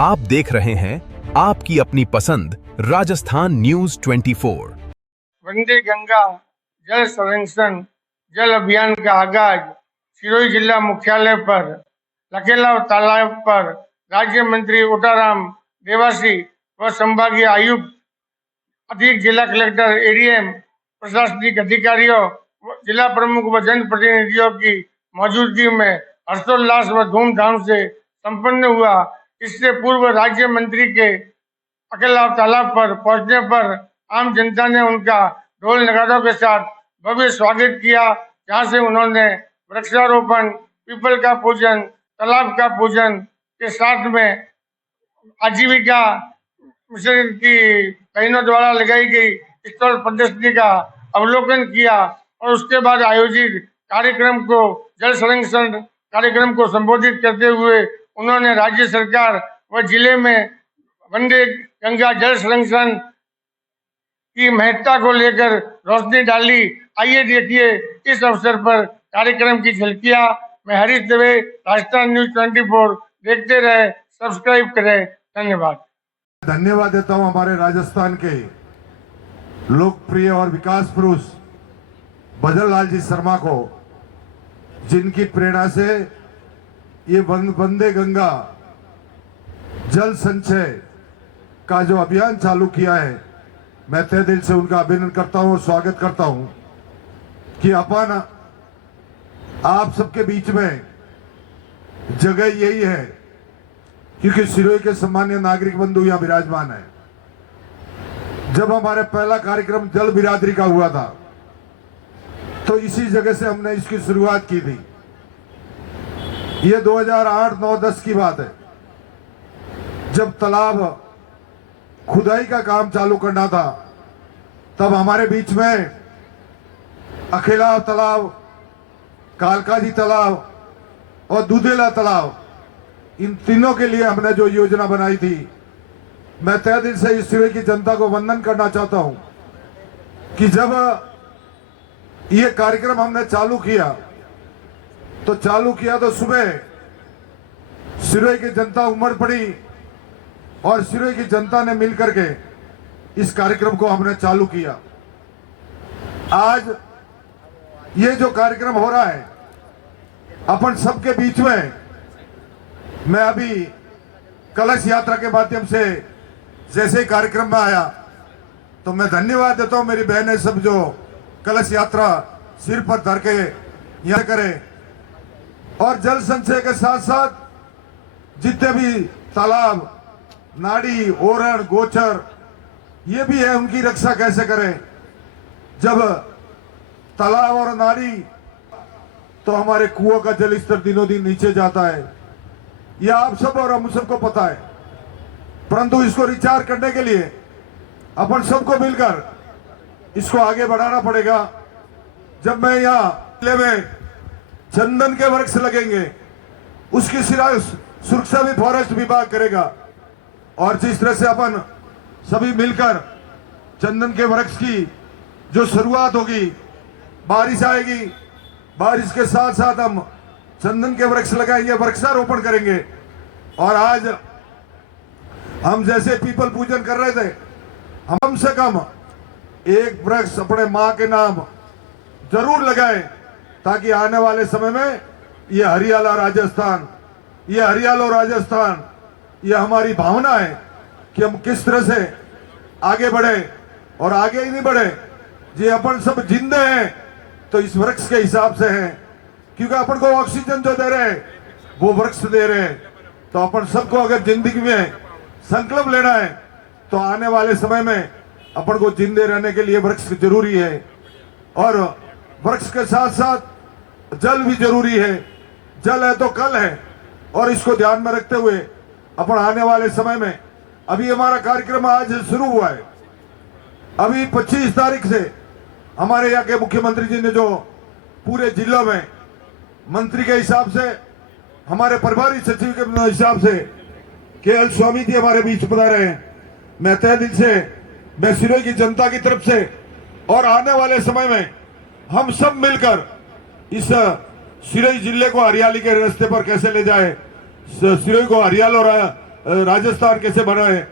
आप देख रहे हैं आपकी अपनी पसंद राजस्थान न्यूज 24। वंदे गंगा जल संरक्षण जल अभियान का आगाज सिरोही जिला मुख्यालय पर लखेला तालाब पर राज्य मंत्री ओटाराम देवासी व संभागीय आयुक्त, अतिरिक्त जिला कलेक्टर, एडीएम, प्रशासनिक अधिकारियों, जिला प्रमुख व जनप्रतिनिधियों की मौजूदगी में हर्षोल्लास व धूमधाम से संपन्न हुआ। इससे पूर्व राज्य मंत्री के अकेला तालाब पर पहुंचने पर आम जनता ने उनका ढोल नगाड़ों के साथ भव्य स्वागत किया, जहां से उन्होंने वृक्षारोपण, पीपल का पूजन, तालाब का पूजन के साथ में आजीविका मिशन की बहनों द्वारा लगाई गई स्टॉल प्रदर्शनी का अवलोकन किया और उसके बाद आयोजित कार्यक्रम को जल संरक्षण कार्यक्रम को संबोधित करते हुए उन्होंने राज्य सरकार व जिले में वंदे गंगा जल संरक्षण की महत्ता को लेकर रोशनी डाली। आइए देखिए इस अवसर पर कार्यक्रम की झलकियां। मैं हरीश दवे, राजस्थान न्यूज 24। देखते रहे, सब्सक्राइब करें। धन्यवाद। धन्यवाद देता हूं हमारे राजस्थान के लोकप्रिय और विकास पुरुष भजन लाल जी शर्मा को, जिनकी प्रेरणा से ये वंदे गंगा जल संचय का जो अभियान चालू किया है। मैं तहे दिल से उनका अभिनंदन करता हूं और स्वागत करता हूं कि अपन आप सबके बीच में जगह यही है क्योंकि सिरोही के सम्मानीय नागरिक बंधु यहां विराजमान है। जब हमारे पहला कार्यक्रम जल बिरादरी का हुआ था तो इसी जगह से हमने इसकी शुरुआत की थी। ये 2008-9-10 की बात है, जब तालाब खुदाई का काम चालू करना था। तब हमारे बीच में अकेला तालाब, कालकाजी तालाब और दूधेला तालाब, इन तीनों के लिए हमने जो योजना बनाई थी, मैं तहे दिल से इस सिरोही की जनता को वंदन करना चाहता हूं कि जब ये कार्यक्रम हमने चालू किया तो सुबह सिरोही की जनता उमड़ पड़ी और सिरोही की जनता ने मिलकर के इस कार्यक्रम को हमने चालू किया। आज ये जो कार्यक्रम हो रहा है अपन सबके बीच में, मैं अभी कलश यात्रा के माध्यम से जैसे कार्यक्रम में आया तो मैं धन्यवाद देता हूं मेरी बहनें सब जो कलश यात्रा सिर पर धर के यह करें और जल संचय के साथ साथ जितने भी तालाब, नाड़ी, ओरण, गोचर ये भी है, उनकी रक्षा कैसे करें। जब तालाब और नाड़ी तो हमारे कुओं का जल स्तर दिनों दिन नीचे जाता है, यह आप सब और हम सबको पता है, परंतु इसको रिचार्ज करने के लिए अपन सबको मिलकर इसको आगे बढ़ाना पड़ेगा। जब मैं यहाँ जिले में चंदन के वृक्ष लगेंगे, उसकी सुरक्षा भी फॉरेस्ट विभाग करेगा और जिस तरह से अपन सभी मिलकर चंदन के वृक्ष की जो शुरुआत होगी, बारिश आएगी, बारिश के साथ साथ हम चंदन के वृक्ष लगाएंगे, वृक्षारोपण करेंगे। और आज हम जैसे पीपल पूजन कर रहे थे, हम से कम एक वृक्ष अपने मां के नाम जरूर लगाएं ताकि आने वाले समय में ये हरियाला राजस्थान, ये हरियाला राजस्थान, ये हमारी भावना है कि हम किस तरह से आगे बढ़े और आगे ही नहीं बढ़े जी अपन सब जिंदे हैं तो इस वृक्ष के हिसाब से हैं, क्योंकि अपन को ऑक्सीजन जो दे रहे हैं वो वृक्ष दे रहे हैं। तो अपन सबको अगर जिंदगी में संकल्प लेना है तो आने वाले समय में अपन को जिंदे रहने के लिए वृक्ष जरूरी है और वृक्ष के साथ साथ जल भी जरूरी है। जल है तो कल है और इसको ध्यान में रखते हुए अपन आने वाले समय में, अभी हमारा कार्यक्रम आज शुरू हुआ है, अभी 25 तारीख से हमारे यहाँ के मुख्यमंत्री जी ने जो पूरे जिलों में मंत्री के हिसाब से, हमारे प्रभारी सचिव के हिसाब से केएल स्वामी जी हमारे बीच पधारे हैं। मैं तहे दिल से मैं सिरोही की जनता की तरफ से और आने वाले समय में हम सब मिलकर इस सिरोही जिले को हरियाली के रास्ते पर कैसे ले जाए, सिरोही को हरियाला और राजस्थान कैसे बनाए,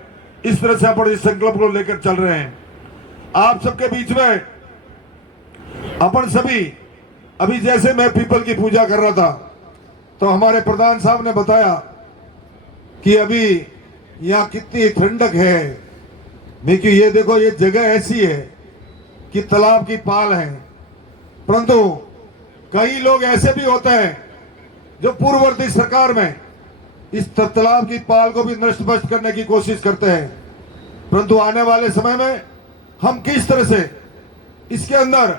इस तरह से अपन इस संकल्प को लेकर चल रहे हैं। आप सबके बीच में अपन सभी, अभी जैसे मैं पीपल की पूजा कर रहा था तो हमारे प्रधान साहब ने बताया कि अभी यहाँ कितनी ठंडक है। देखिए ये देखो, ये जगह ऐसी है कि तालाब की पाल है, परंतु कई लोग ऐसे भी होते हैं जो पूर्ववर्ती सरकार में इस तालाब की पाल को भी नष्ट भ्रष्ट करने की कोशिश करते हैं। परंतु आने वाले समय में हम किस तरह से इसके अंदर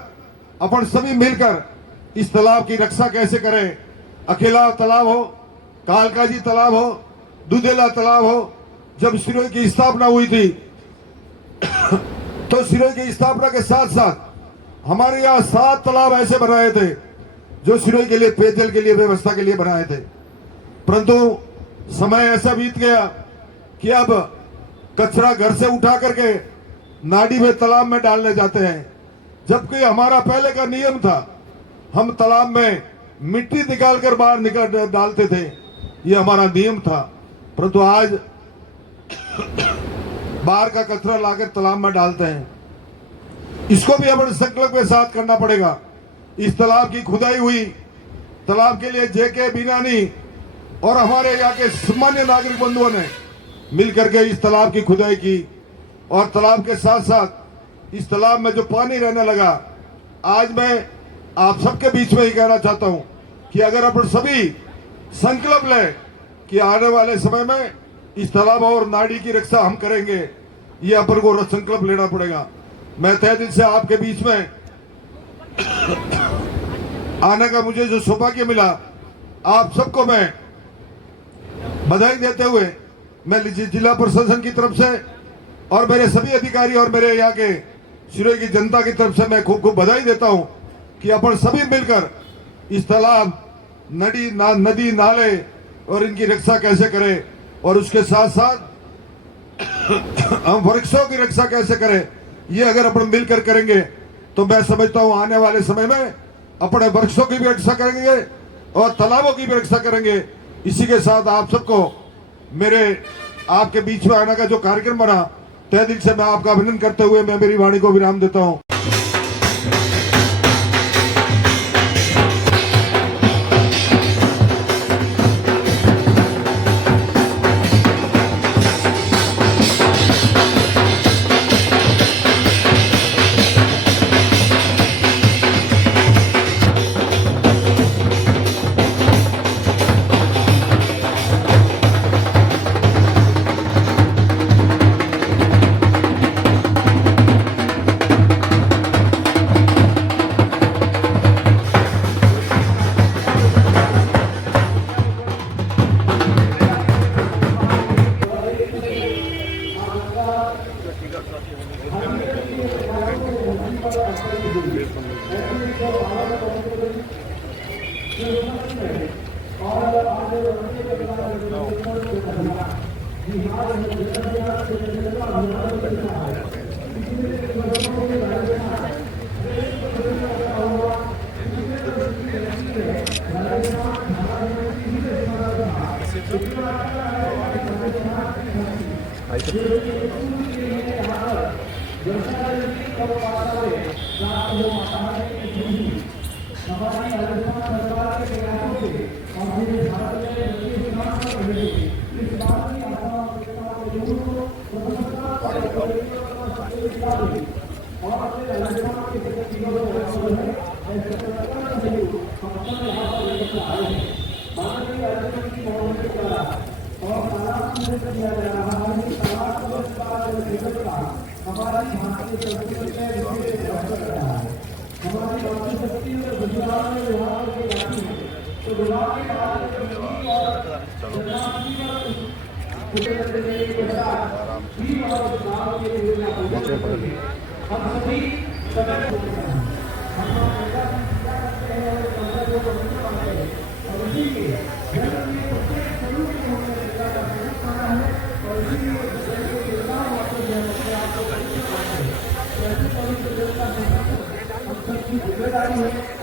अपन सभी मिलकर इस तालाब की रक्षा कैसे करें। अकेला तालाब हो, कालकाजी तालाब हो, दुधेला तालाब हो, जब सिरोही की स्थापना हुई थी तो सिरोही की स्थापना के साथ साथ हमारे यहाँ 7 तालाब ऐसे बनाए थे जो सिरोही के लिए पेयजल के लिए व्यवस्था के लिए बनाए थे। परंतु समय ऐसा बीत गया कि अब कचरा घर से उठा करके नाडी में तालाब में डालने जाते हैं, जबकि हमारा पहले का नियम था हम तालाब में मिट्टी निकालकर बाहर निकाल डालते थे, ये हमारा नियम था। परंतु आज बाहर का कचरा लाकर तालाब में डालते हैं। इसको भी अपन संकल्प के साथ करना पड़ेगा। इस तालाब की खुदाई हुई, तालाब के लिए जेके बीनानी और हमारे यहाँ के सामान्य नागरिक बंधुओं ने मिलकर के इस तालाब की खुदाई की, और तालाब के साथ साथ इस तालाब में जो पानी रहने लगा, आज मैं आप सबके बीच में ही कहना चाहता हूं कि अगर अपन सभी संकल्प लें कि आने वाले समय में इस तालाब और नाड़ी की रक्षा हम करेंगे, ये अपन को संकल्प लेना पड़ेगा। मैं तहे दिल से आपके बीच में आने का मुझे जो सौभाग्य मिला, आप सबको मैं बधाई देते हुए मैं जिला प्रशासन की तरफ से और मेरे सभी अधिकारी और मेरे यहाँ के सिरोही की जनता की तरफ से मैं खूब खूब बधाई देता हूं कि अपन सभी मिलकर इस तालाब, नदी नाले और इनकी रक्षा कैसे करें, और उसके साथ साथ हम वृक्षों की रक्षा कैसे करें। ये अगर अपन मिलकर करेंगे तो मैं समझता हूं आने वाले समय में अपने वृक्षों की भी रक्षा करेंगे और तालाबों की भी रक्षा करेंगे। इसी के साथ आप सबको मेरे आपके बीच में आने का जो कार्यक्रम बना, तहे दिल से मैं आपका अभिनंदन करते हुए मैं मेरी वाणी को विराम देता हूं।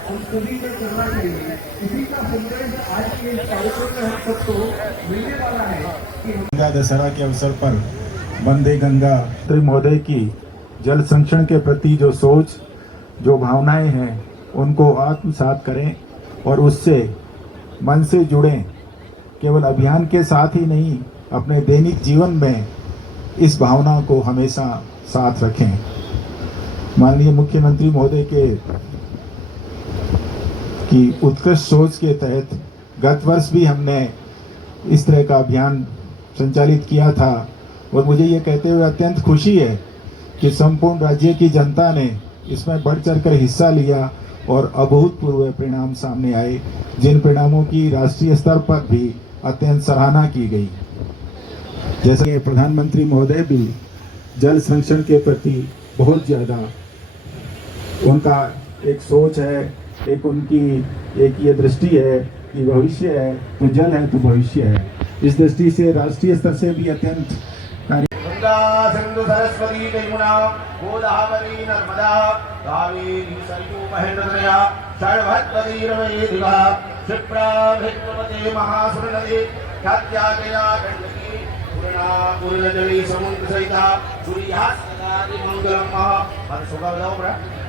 हम सभी को करना चाहिए। इसी का संदेश आज के इस कार्यक्रम में हम सबको मिलने वाला है कि गंगा दशहरा के अवसर पर वंदे गंगा मंत्री महोदय की जल संरक्षण के प्रति जो सोच, जो भावनाएं हैं, उनको आत्मसात करें और उससे मन से जुड़ें। केवल अभियान के साथ ही नहीं, अपने दैनिक जीवन में इस भावना को हमेशा साथ रखें। माननीय मुख्यमंत्री महोदय की उत्कृष्ट सोच के तहत गत वर्ष भी हमने इस तरह का अभियान संचालित किया था और मुझे ये कहते हुए अत्यंत खुशी है कि संपूर्ण राज्य की जनता ने इसमें बढ़ चढ़कर हिस्सा लिया और अभूतपूर्व परिणाम सामने आए, जिन परिणामों की राष्ट्रीय स्तर पर भी अत्यंत सराहना की गई। जैसे कि प्रधानमंत्री महोदय भी जल संरक्षण के प्रति बहुत ज़्यादा उनका एक सोच है, एक उनकी एक ये दृष्टि है कि भविष्य है तो जल है तो भविष्य है। इस दृष्टि से राष्ट्रीय स्तर से भी अत्यंत गंगा सिंधु सरस्वती यमुना गोदावरी नर्मदा कावेरी सरयू महेंद्रया षड्भद्री रमयेधिवा क्षिप्रा भिद्रवते महासुरनदी ख्यात्यागया गंडकी पूर्णा पूर्णजली समुद्र सहिता सूर्यास्तदादि मंगलम महा मन सुबह बताओ